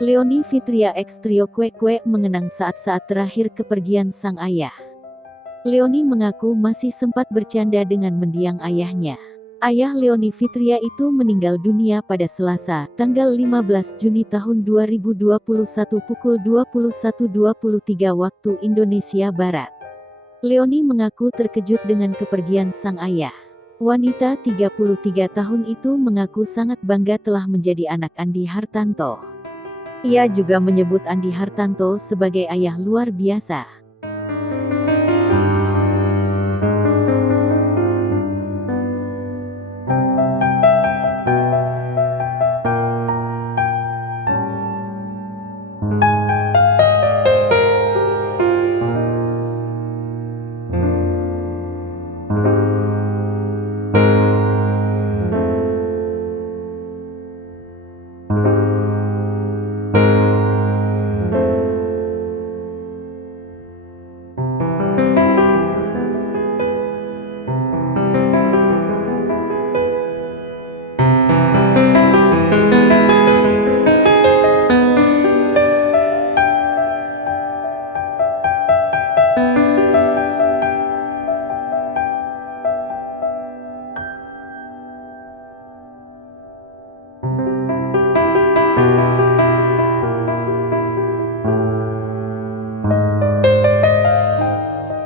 Leony Fitria X Trio Kwek mengenang saat-saat terakhir kepergian sang ayah. Leony mengaku masih sempat bercanda dengan mendiang ayahnya. Ayah Leony Fitria itu meninggal dunia pada Selasa, tanggal 15 Juni tahun 2021 pukul 21.23 waktu Indonesia Barat. Leony mengaku terkejut dengan kepergian sang ayah. Wanita 33 tahun itu mengaku sangat bangga telah menjadi anak Andi Hartanto. Ia juga menyebut Andi Hartanto sebagai ayah luar biasa.